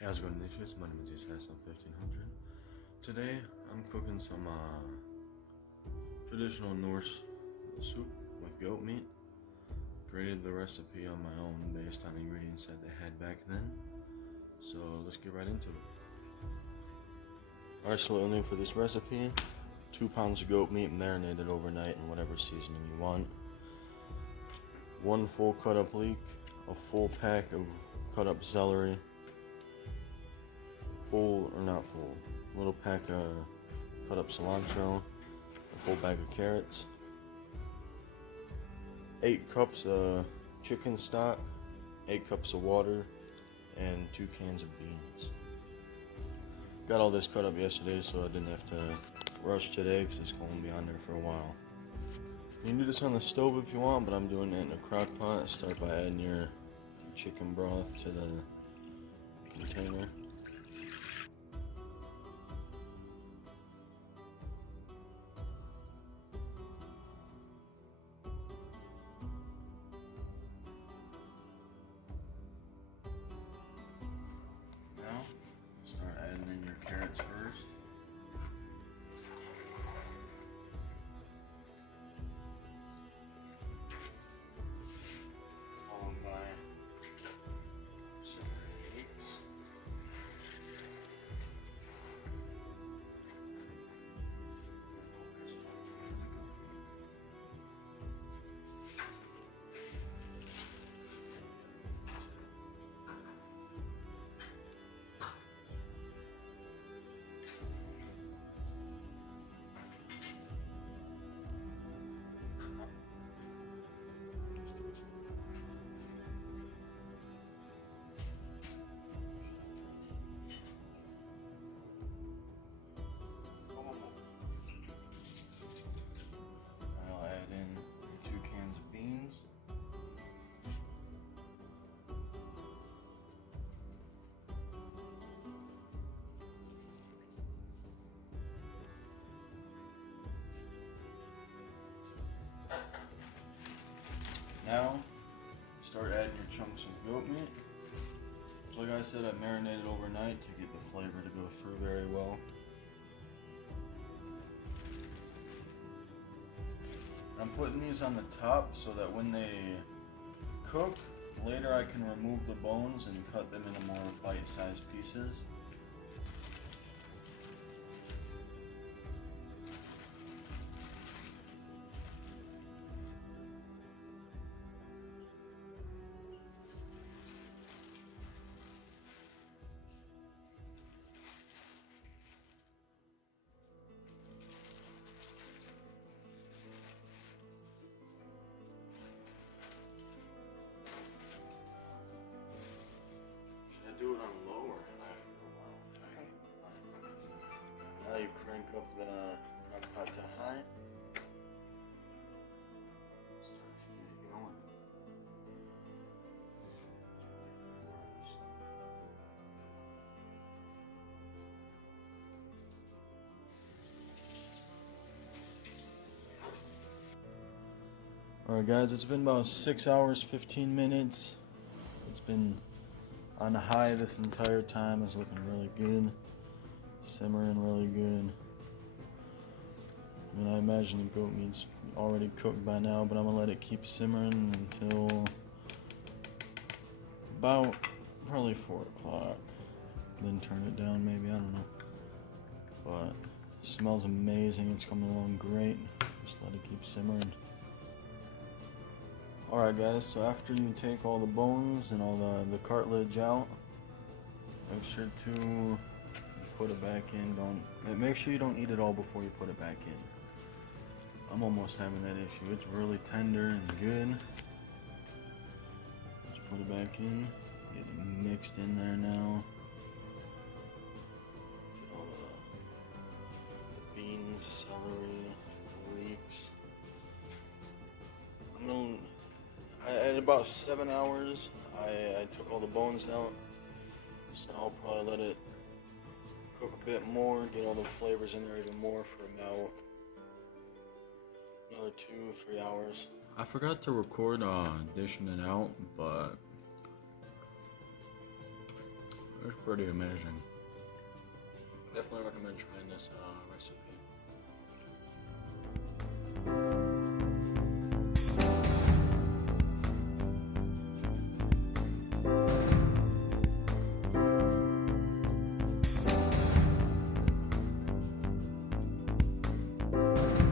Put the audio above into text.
Hey, how's it going, Niches? My name is Assassin 1500. Today, I'm cooking some traditional Norse soup with goat meat. Created the recipe on my own based on ingredients that they had back then. So let's get right into it. Alright, so what we'll need for this recipe: 2 pounds of goat meat marinated overnight in whatever seasoning you want. 1 full cut up leek, a full pack of cut up celery, little pack of cut up cilantro, a full bag of carrots, 8 cups of chicken stock, 8 cups of water, and 2 cans of beans. Got all this cut up yesterday, so I didn't have to rush today because it's going to be on there for a while. You can do this on the stove if you want, but I'm doing it in a crock pot. Start by adding your chicken broth to the container. Now, start adding in your carrots first. Followed by celery leeks. I'll add in 2 cans of beans. Now, start adding your chunks of goat meat. So like I said, I marinated overnight to get the flavor to go through very well. I'm putting these on the top so that when they cook, later I can remove the bones and cut them into more bite-sized pieces. Do it on low or high for a while. Now you crank up the crock pot to high. Start to get it going. Alright guys, it's been about 6 hours, 15 minutes. It's been on high this entire time. It's looking really good, simmering really good. I mean, I imagine the goat meat's already cooked by now, but I'm gonna let it keep simmering until about probably 4 o'clock. Then turn it down maybe, I don't know. But it smells amazing, it's coming along great. Just let it keep simmering. Alright guys, so after you take all the bones and all the cartilage out, make sure to put it back in. Make sure you don't eat it all before you put it back in. I'm almost having that issue. It's really tender and good. Just put it back in. Get it mixed in there now. Get all the beans, celery, leeks. At about 7 hours, I took all the bones out, so I'll probably let it cook a bit more, get all the flavors in there even more for about another 2-3 hours. I forgot to record dishing it out, but It's pretty amazing. Definitely recommend trying this recipe.